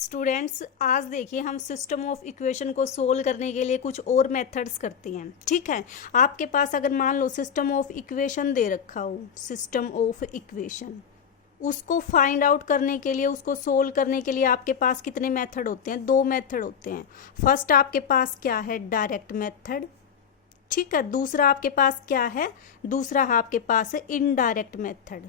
Students, आज देखिए हम सिस्टम ऑफ इक्वेशन को सोल्व करने के लिए कुछ और मेथड्स करते हैं। ठीक है, आपके पास अगर मान लो सिस्टम ऑफ इक्वेशन दे रखा हो, सिस्टम ऑफ इक्वेशन, उसको फाइंड आउट करने के लिए, उसको सोल्व करने के लिए आपके पास कितने मेथड होते हैं? दो मेथड होते हैं। फर्स्ट आपके पास क्या है? Direct method. ठीक है, दूसरा आपके पास क्या है? दूसरा आपके पास है इनडायरेक्ट मेथड।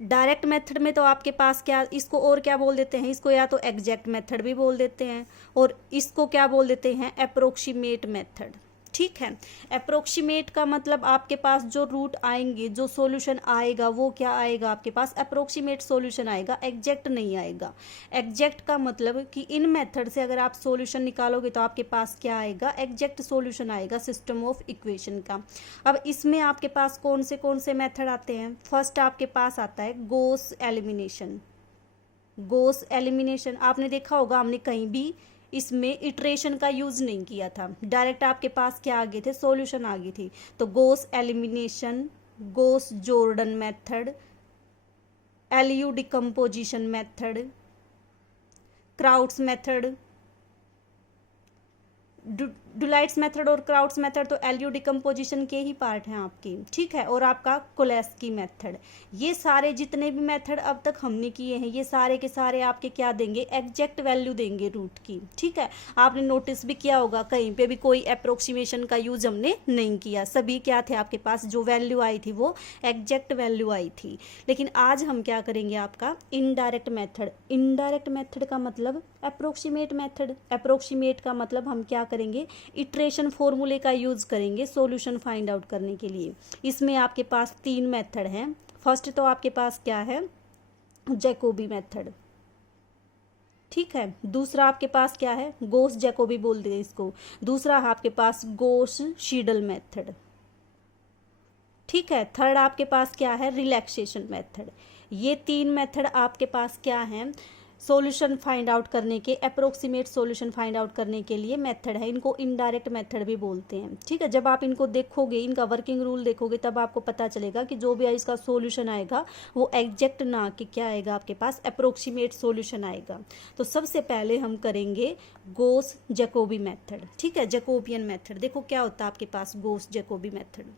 डायरेक्ट मेथड में तो आपके पास क्या, इसको और क्या बोल देते हैं? इसको या तो एग्जैक्ट मेथड भी बोल देते हैं और इसको क्या बोल देते हैं? Approximate method. ठीक है, अप्रोक्सीमेट का मतलब आपके पास जो रूट आएंगे, जो सॉल्यूशन आएगा वो क्या आएगा? आपके पास अप्रोक्सीमेट सॉल्यूशन आएगा, एग्जैक्ट नहीं आएगा। एग्जैक्ट का मतलब कि इन मेथड से अगर आप सॉल्यूशन निकालोगे तो आपके पास क्या आएगा? एग्जैक्ट सॉल्यूशन आएगा सिस्टम ऑफ इक्वेशन का। अब इसमें आपके पास कौन से मेथड आते हैं? फर्स्ट आपके पास आता है गॉस एलिमिनेशन। गॉस एलिमिनेशन आपने देखा होगा, हमने कहीं भी इसमें इटरेशन का यूज नहीं किया था, डायरेक्ट आपके पास क्या आ गए थे? सॉल्यूशन आ गई थी। तो Gauss elimination, Gauss Jordan method, LU decomposition method, Crout's method, Doolittle's method और क्राउट्स मेथड तो एलयू डिकम्पोजिशन के ही पार्ट हैं आपके। ठीक है, और आपका कोलेस्की मेथड, ये सारे जितने भी मेथड अब तक हमने किए हैं ये सारे के सारे आपके क्या देंगे? एग्जैक्ट वैल्यू देंगे रूट की। ठीक है, आपने नोटिस भी किया होगा कहीं पे भी कोई अप्रोक्सीमेशन का यूज हमने नहीं किया, सभी क्या थे आपके पास? जो वैल्यू आई थी वो एग्जैक्ट वैल्यू आई थी। लेकिन आज हम क्या करेंगे? आपका इनडायरेक्ट मेथड। इनडायरेक्ट मेथड का मतलब अप्रोक्सीमेट मेथड। अप्रोक्सीमेट का मतलब हम क्या करेंगे? इटरेशन फॉर्मूले का यूज करेंगे सॉल्यूशन फाइंड आउट करने के लिए। इसमें आपके पास तीन मेथड हैं। फर्स्ट तो आपके पास क्या है? Jacobi method. ठीक है, दूसरा आपके पास क्या है? गॉस जैकोबी बोलते हैं इसको। दूसरा आपके पास गॉस शीडल मेथड। ठीक है, थर्ड आपके पास क्या है? Relaxation method. ये तीन मेथड आपके पास क्या है? सॉल्यूशन फाइंड आउट करने के, अप्रोक्सीमेट सॉल्यूशन फाइंड आउट करने के लिए मेथड है। इनको इनडायरेक्ट मेथड भी बोलते हैं। ठीक है, जब आप इनको देखोगे, इनका वर्किंग रूल देखोगे, तब आपको पता चलेगा कि जो भी इसका सॉल्यूशन आएगा वो एग्जैक्ट ना कि क्या आएगा? आपके पास अप्रोक्सीमेट सॉल्यूशन आएगा। तो सबसे पहले हम करेंगे गॉस जैकोबी मेथड। ठीक है, जैकोबियन मेथड। देखो क्या होता है आपके पास गॉस जैकोबी मेथड।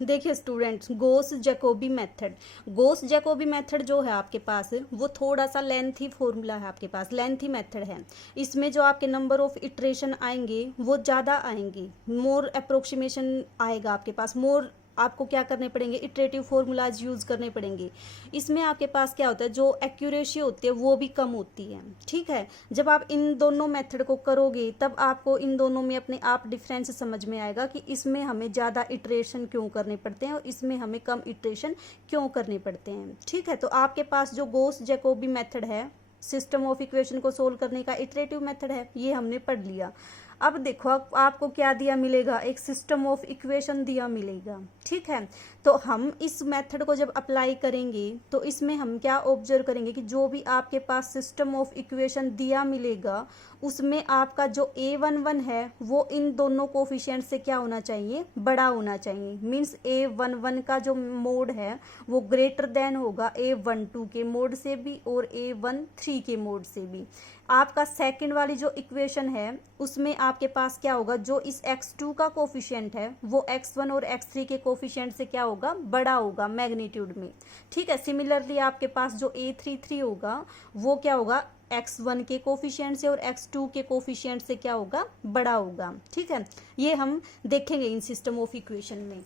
देखिए students, Gauss Jacobi method, Gauss Jacobi method जो है आपके पास वो थोड़ा सा लेंथी फॉर्मूला है, आपके पास लेंथी मेथड है। इसमें जो आपके नंबर ऑफ इटरेशन आएंगे वो ज़्यादा आएंगे, मोर अप्रोक्सीमेशन आएगा आपके पास, मोर आपको क्या करने पड़ेंगे? इटरेटिव फॉर्मूलाज यूज़ करने पड़ेंगे। इसमें आपके पास क्या होता है? जो एक्यूरेसी होती है वो भी कम होती है। ठीक है, जब आप इन दोनों मेथड को करोगे तब आपको इन दोनों में अपने आप डिफरेंस समझ में आएगा कि इसमें हमें ज़्यादा इटरेशन क्यों करने पड़ते हैं और इसमें हमें कम इटरेशन क्यों करने पड़ते हैं। ठीक है, तो आपके पास जो गॉस जैकोबी मेथड है सिस्टम ऑफ इक्वेशन को सोल्व करने का, इटरेटिव मेथड है, ये हमने पढ़ लिया। अब देखो आपको क्या दिया मिलेगा? एक सिस्टम ऑफ इक्वेशन दिया मिलेगा। ठीक है, तो हम इस मेथड को जब अप्लाई करेंगे तो इसमें हम क्या ऑब्जर्व करेंगे कि जो भी आपके पास सिस्टम ऑफ इक्वेशन दिया मिलेगा उसमें आपका जो A11 है वो इन दोनों कोफिशिएंट से क्या होना चाहिए? बड़ा होना चाहिए। मीन्स A11 का जो मोड है वो ग्रेटर देन होगा A12 के मोड से भी और A13 के मोड से भी। आपका सेकंड वाली जो इक्वेशन है उसमें आपके पास क्या होगा? जो इस x2 का कोफिशिएंट है वो x1 और x3 के कोफिशिएंट से क्या होगा? बड़ा होगा मैग्नीट्यूड में। ठीक है, सिमिलरली आपके पास जो A33 होगा वो क्या होगा? x1 के कोफिशिएंट से और x2 के कोफिशिएंट से क्या होगा? बड़ा होगा। ठीक है, ये हम देखेंगे इन सिस्टम ऑफ इक्वेशन में।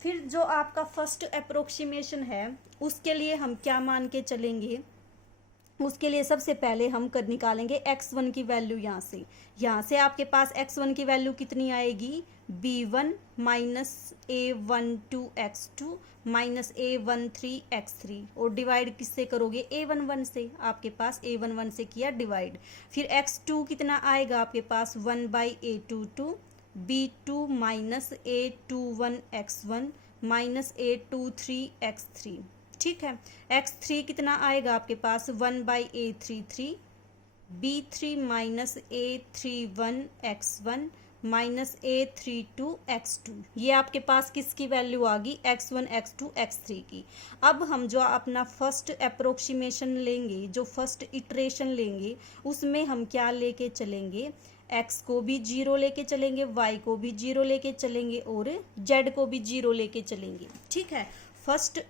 फिर जो आपका फर्स्ट अप्रोक्सीमेशन है उसके लिए हम क्या मान के चलेंगे? उसके लिए सबसे पहले हम निकालेंगे x1 की वैल्यू। यहाँ से आपके पास x1 की वैल्यू कितनी आएगी? b1 minus a12 x2 minus a13 x3 और डिवाइड किससे करोगे? a11 से। आपके पास a11 से किया डिवाइड। फिर x2 कितना आएगा आपके पास? 1/a22 b2 minus a21 x1 minus a23 x3। ठीक है, x3 कितना आएगा आपके पास? 1/a33 b3 minus a31 x1 -a32x2, ये आपके पास किसकी वैल्यू आ गई, x1 x2 x3 की। अब हम जो अपना फर्स्ट अप्रोक्सीमेशन लेंगे, जो फर्स्ट इटरेशन लेंगे, उसमें हम क्या लेके चलेंगे, x को भी 0 लेके चलेंगे, y को भी 0 लेके चलेंगे और z को भी 0 लेके चलेंगे। ठीक है, फर्स्ट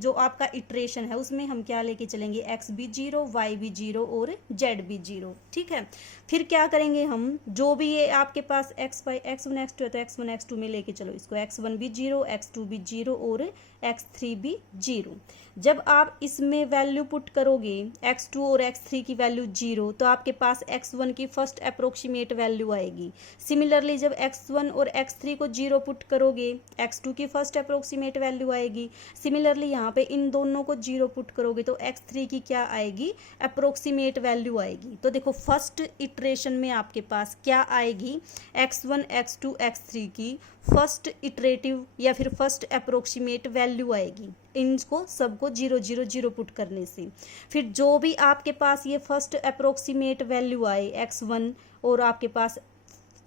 जो आपका इटरेशन है उसमें हम क्या लेके चलेंगे, x भी 0, y भी 0 और z भी 0। ठीक है, फिर क्या करेंगे हम, जो भी ये आपके पास x1 x2 है तो x1 x2 में लेके चलो इसको, x1 भी 0, x2 भी 0 और x3 भी 0। जब आप इसमें वैल्यू पुट करोगे x2 और x3 की वैल्यू 0, तो आपके पास x1 की फर्स्ट अप्रोक्सीमेट वैल्यू आएगी। सिमिलरली जब x1 और x3 को 0 पुट करोगे, x2 की फर्स्ट अप्रोक्सीमेट वैल्यू आएगी। सिमिलरली यहाँ पे इन दोनों को 0 पुट करोगे तो x3 की क्या आएगी, अप्रोक्सीमेट वैल्यू आएगी। तो देखो फर्स्ट इटरेशन में आपके पास क्या आएगी, x1 x2 x3 की फर्स्ट इटरेटिव या फिर फर्स्ट अप्रोक्सीमेट वैल्यू आएगी, इनको सबको 0 0 0 पुट करने से। फिर जो भी आपके पास ये फर्स्ट अप्रोक्सीमेट वैल्यू आए, x1 और आपके पास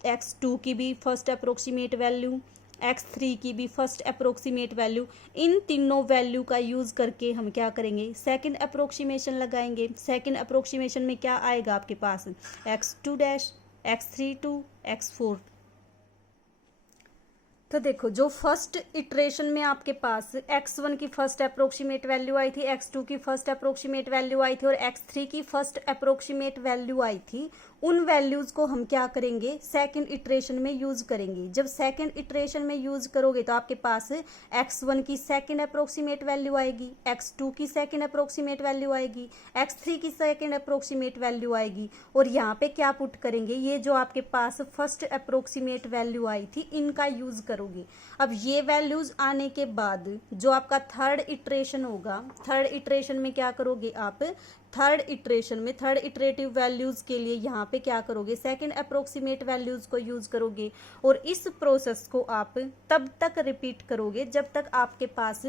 x2 की भी फर्स्ट अप्रोक्सीमेट वैल्यू, x3 की भी फर्स्ट अप्रोक्सीमेट वैल्यू, इन तीनों वैल्यू का यूज़ करके हम क्या करेंगे, सेकंड अप्रोक्सीमेशन लगाएंगे। सेकंड अप्रोक्सीमेशन में क्या आएगा आपके पास, x2 dash x3 to x4। तो देखो जो फर्स्ट इटरेशन में आपके पास x1 की फर्स्ट अप्रोक्सीमेट वैल्यू आई थी, x2 की फर्स्ट अप्रोक्सीमेट वैल्यू आई थी और x3 की फर्स्ट अप्रोक्सीमेट वैल्यू आई थी, उन वैल्यूज़ को हम क्या करेंगे, सेकंड इटरेशन में यूज़ करेंगे। जब सेकंड इटरेशन में यूज़ करोगे तो आपके पास x1 की सेकंड अप्रोक्सीमेट वैल्यू आएगी, x2 की सेकंड अप्रोक्सीमेट वैल्यू आएगी, x3 की सेकंड अप्रोक्सीमेट वैल्यू आएगी और यहाँ पे क्या पुट करेंगे, ये जो आपके पास फर्स्ट अप्रोक्सीमेट वैल्यू आई थी इनका यूज़ करोगे। अब ये वैल्यूज़ आने के बाद जो आपका थर्ड इटरेशन होगा, थर्ड इटरेशन में क्या करोगे आप, थर्ड इटरेशन में थर्ड इटरेटिव वैल्यूज़ के लिए यहाँ पे क्या करोगे, सेकंड अप्रोक्सीमेट वैल्यूज़ को यूज़ करोगे और इस प्रोसेस को आप तब तक रिपीट करोगे जब तक आपके पास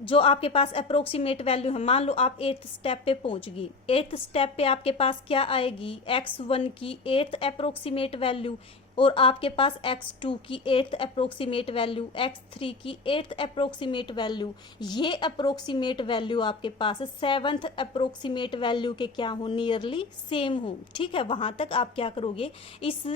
जो आपके पास अप्रोक्सीमेट वैल्यू है, मान लो आप 8th स्टेप पे पहुंच गई, 8th स्टेप पे आपके पास क्या आएगी, x1 की 8th अप्रोक्सीमेट वैल्यू और आपके पास x2 की 8th अप्रोक्सीमेट वैल्यू, x3 की 8th अप्रोक्सीमेट वैल्यू, ये अप्रोक्सीमेट वैल्यू आपके पास 7th अप्रोक्सीमेट वैल्यू के क्या हो, नियरली सेम हो। ठीक है, वहाँ तक आप क्या करोगे, इस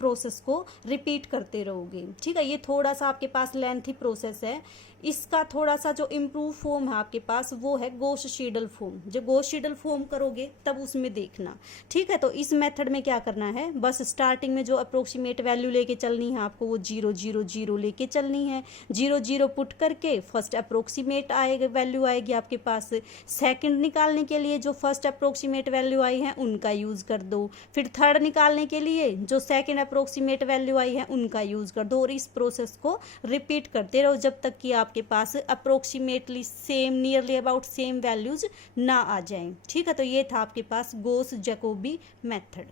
प्रोसेस को रिपीट करते रहोगे। ठीक है, ये थोड़ा सा आपके पास लेंथी प्रोसेस है। इसका थोड़ा सा जो इम्प्रूव फॉर्म है आपके पास वो है गोश शीडल फॉर्म। जब गोश शीडल फॉर्म करोगे तब उसमें देखना। ठीक है, तो इस मेथड में क्या करना है, बस स्टार्टिंग में जो अप्रोक्सीमेट वैल्यू लेके चलनी है आपको वो 0 0 0 लेके चलनी है। 0 0 पुट करके फर्स्ट अप्रोक्सीमेट आएगा वैल्यू आएगी आपके पास। सेकंड निकालने के लिए जो फर्स्ट अप्रोक्सीमेट वैल्यू आई है उनका यूज़ कर दो। फिर थर्ड निकालने के लिए जो सेकंड अप्रोक्सीमेट वैल्यू आई है उनका यूज़ कर दो और इस प्रोसेस को रिपीट करते रहो जब तक कि आपके पास approximately same, nearly about same values ना आ जाएं। ठीक है, तो ये था आपके पास गोस जैकोबी मेथड।